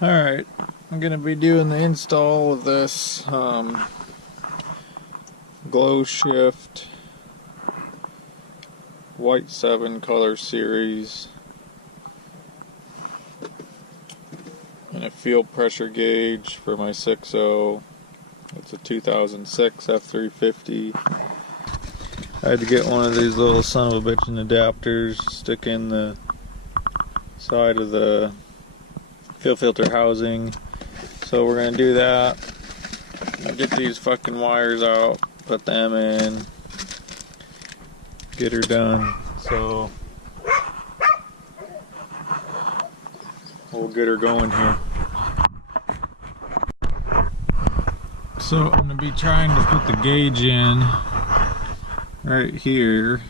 Alright, I'm going to be doing the install of this glowshift white 7 color series and a fuel pressure gauge for my 6.0. It's a 2006 F350. I had to get one of these little son of a bitchin' adapters, stick in the side of the fuel filter housing. So we're gonna do that. Get these fucking wires out, put them in, get her done. So we'll get her going here. So I'm gonna be trying to put the gauge in right here.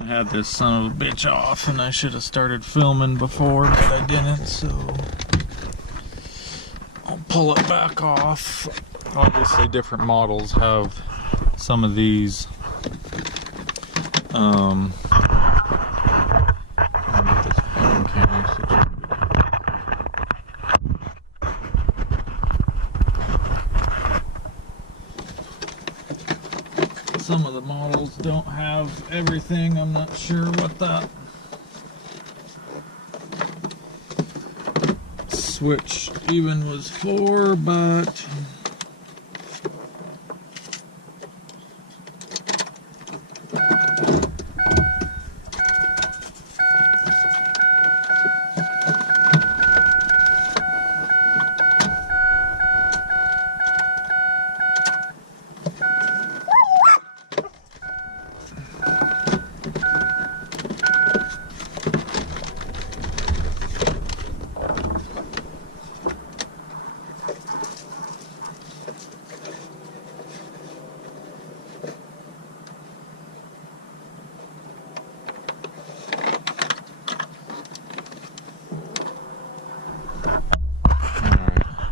I had this son of a bitch off and I should have started filming before, but I didn't, so I'll pull it back off. Obviously different models have some of these some of the models don't have everything. I'm not sure what that switch even was for, but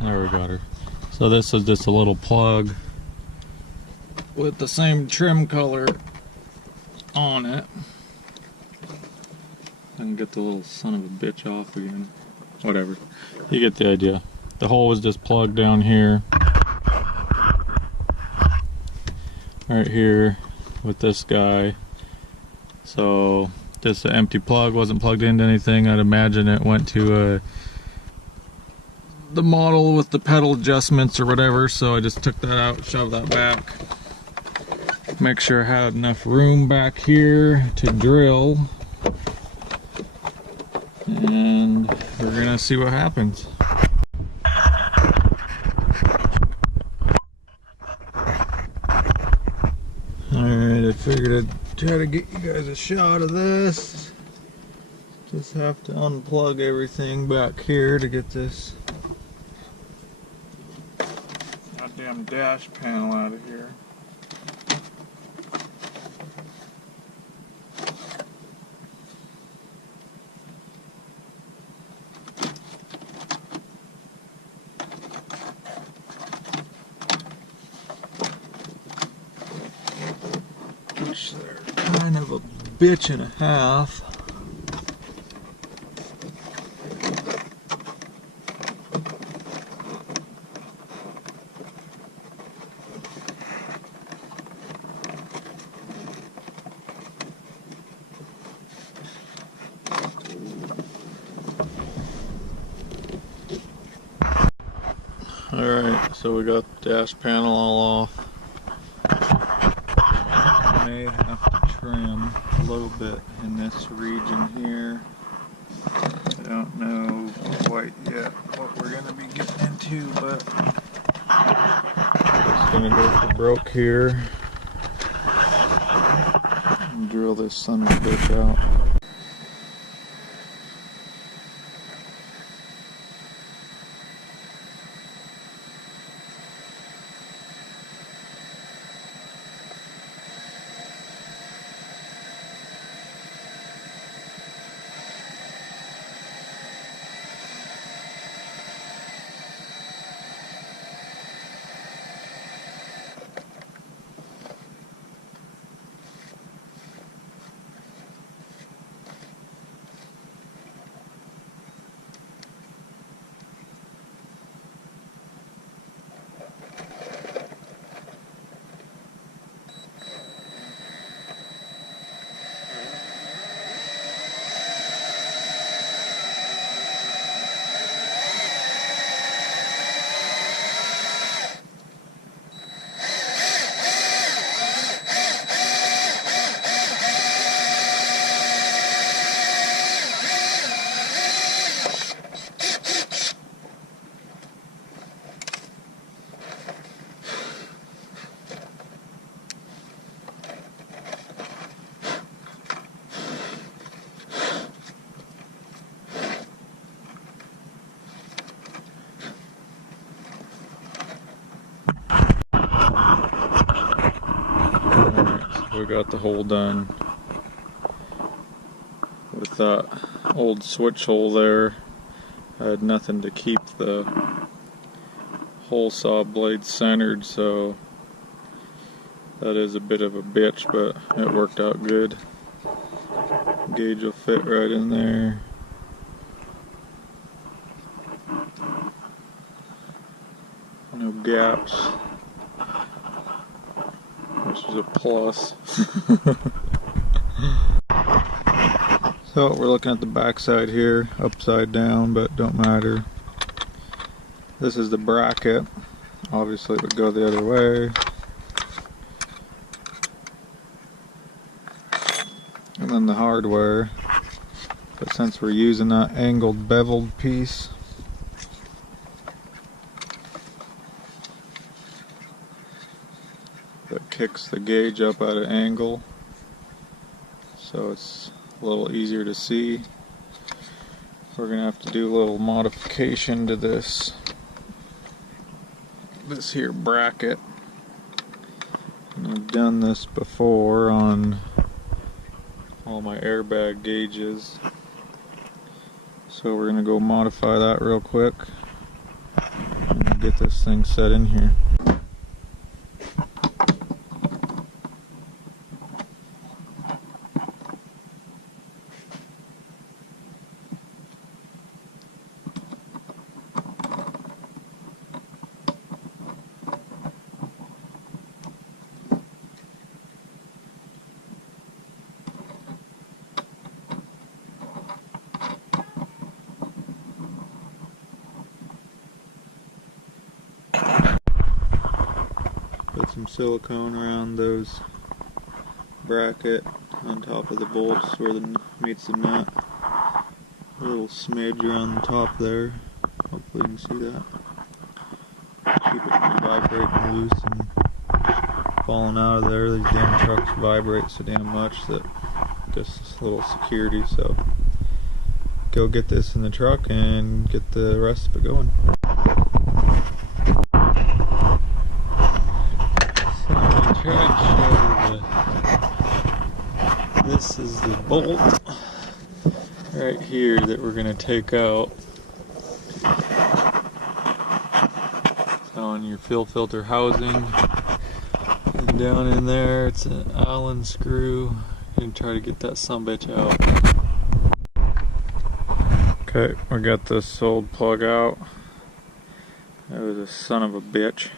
there we got her. So this is just a little plug with the same trim color on it. I can get the little son of a bitch off again. Whatever. You get the idea. The hole was just plugged down here. Right here with this guy. So just an empty plug, wasn't plugged into anything. I'd imagine it went to the model with the pedal adjustments or whatever, so I just took that out, shoved that back. Make sure I had enough room back here to drill. And we're gonna see what happens. Alright, I figured I'd try to get you guys a shot of this. Just have to unplug everything back here to get this goddamn dash panel out of here. Which they're kind of a bitch and a half. Alright, so we got the dash panel all off. I may have to trim a little bit in this region here. I don't know quite yet what we're going to be getting into, but just going to go for broke here and drill this son of a bitch out. we got the hole done with that old switch hole there. I had nothing to keep the hole saw blade centered, so that is a bit of a bitch, but it worked out good. Gauge will fit right in there. No gaps, which is a plus. So we're looking at the back side here, upside down, but don't matter. This is the bracket. Obviously it would go the other way. And then the hardware. But since we're using that angled beveled piece, that kicks the gauge up at an angle, so it's a little easier to see. We're gonna have to do a little modification to this here bracket. And I've done this before on all my airbag gauges, so we're gonna go modify that real quick and get this thing set in here. Put some silicone around those bracket on top of the bolts where the meets the nut. A little smidge around the top there. Hopefully you can see that. Keep it from vibrating loose and falling out of there. These damn trucks vibrate so damn much that just this little security. So go get this in the truck and get the rest of it going. This is the bolt right here that we're going to take out. So on your fuel filter housing, and down in there it's an Allen screw. And try to get that sumbitch out. Okay, we got this old plug out. That was a son of a bitch.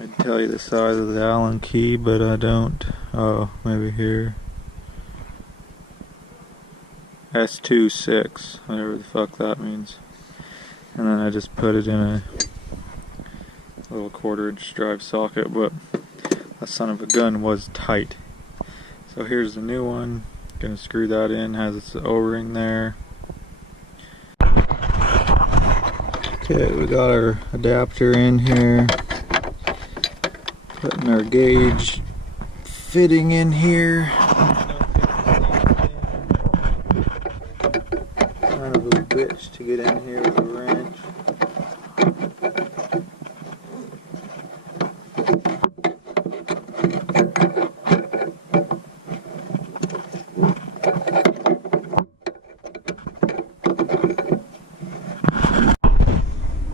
I'd tell you the size of the Allen key, but I don't. Oh, maybe here. S26, whatever the fuck that means. And then I just put it in a little 1/4" drive socket, but that son of a gun was tight. So here's the new one. Gonna screw that in, has its O-ring there. Okay, we got our adapter in here. Putting our gauge fitting in here. Kind of a bitch to get in here with a wrench.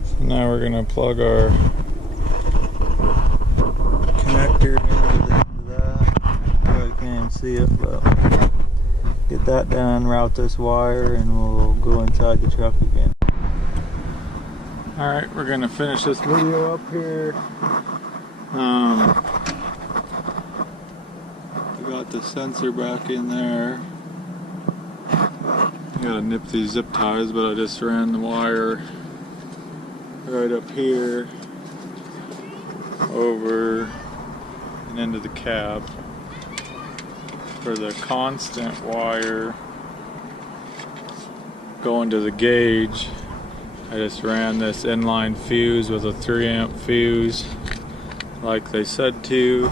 So now we're going to plug our connector into that. You can't see it, but get that done, route this wire, and we'll go inside the truck again. Alright, we're going to finish this video up here. We got the sensor back in there. I gotta nip these zip ties, but I just ran the wire right up here over and into the cab. For the constant wire going to the gauge, I just ran this inline fuse with a 3-amp fuse like they said to.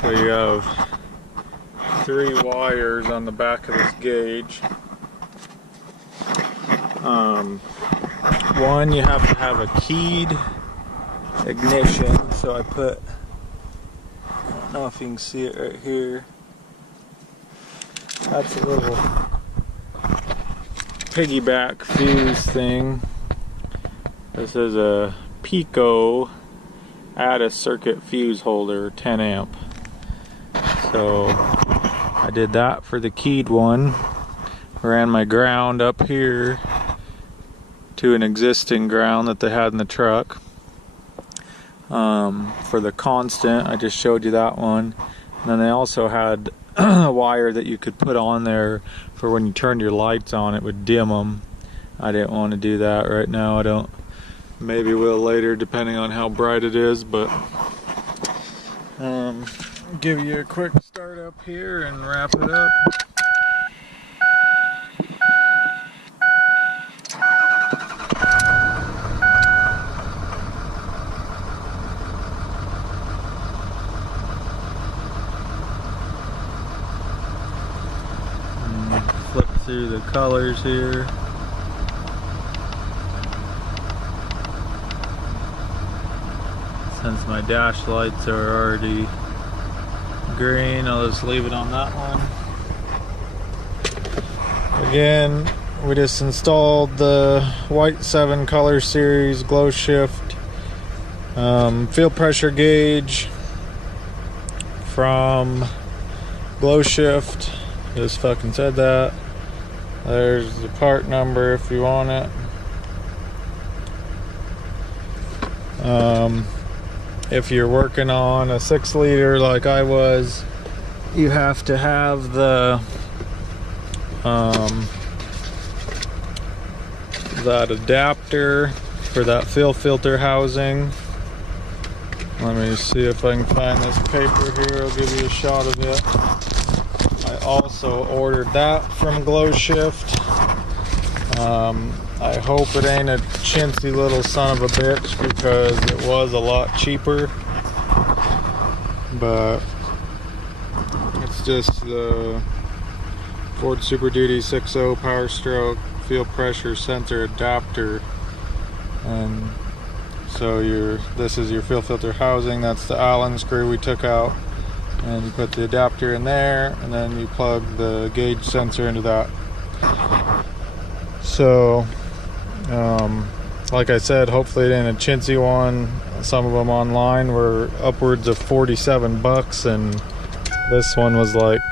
So you have 3 wires on the back of this gauge. One, you have to have a keyed ignition, so I put, I don't know if you can see it right here, that's a little piggyback fuse thing. This is a Pico add a circuit fuse holder, 10 amp. So I did that for the keyed one. Ran my ground up here to an existing ground that they had in the truck. For the constant, I just showed you that one. And then they also had a wire that you could put on there for when you turned your lights on, it would dim them. I didn't want to do that right now. I don't. Maybe will later, depending on how bright it is. But give you a quick start up here and wrap it up. Flip through the colors here. Since my dash lights are already green, I'll just leave it on that one. Again, we just installed the white 7 color series glowshift field pressure gauge from glowshift. Just fucking said that. There's the part number if you want it. If you're working on a 6 liter like I was, you have to have the that adapter for that fill filter housing. Let me see if I can find this paper here. I'll give you a shot of it. I also ordered that from glowshift. I hope it ain't a chintzy little son of a bitch, because it was a lot cheaper. But it's just the Ford Super Duty 6.0 Power Stroke field pressure sensor adapter. And so this is your field filter housing. That's the Allen screw we took out. And you put the adapter in there, and then you plug the gauge sensor into that. So, like I said, hopefully it ain't a chintzy one. Some of them online were upwards of 47 bucks, and this one was like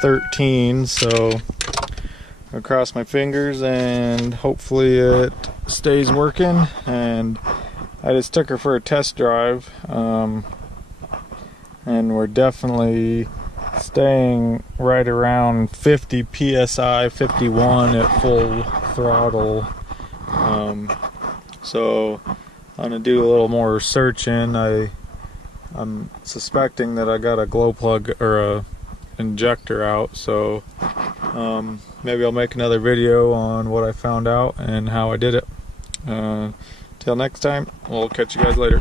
13. So I'll cross my fingers and hopefully it stays working. And I just took her for a test drive. And we're definitely staying right around 50 psi, 51 at full throttle. So I'm gonna do a little more searching. I'm suspecting that I got a glow plug or a injector out, so maybe I'll make another video on what I found out and how I did it. Till next time, we'll catch you guys later.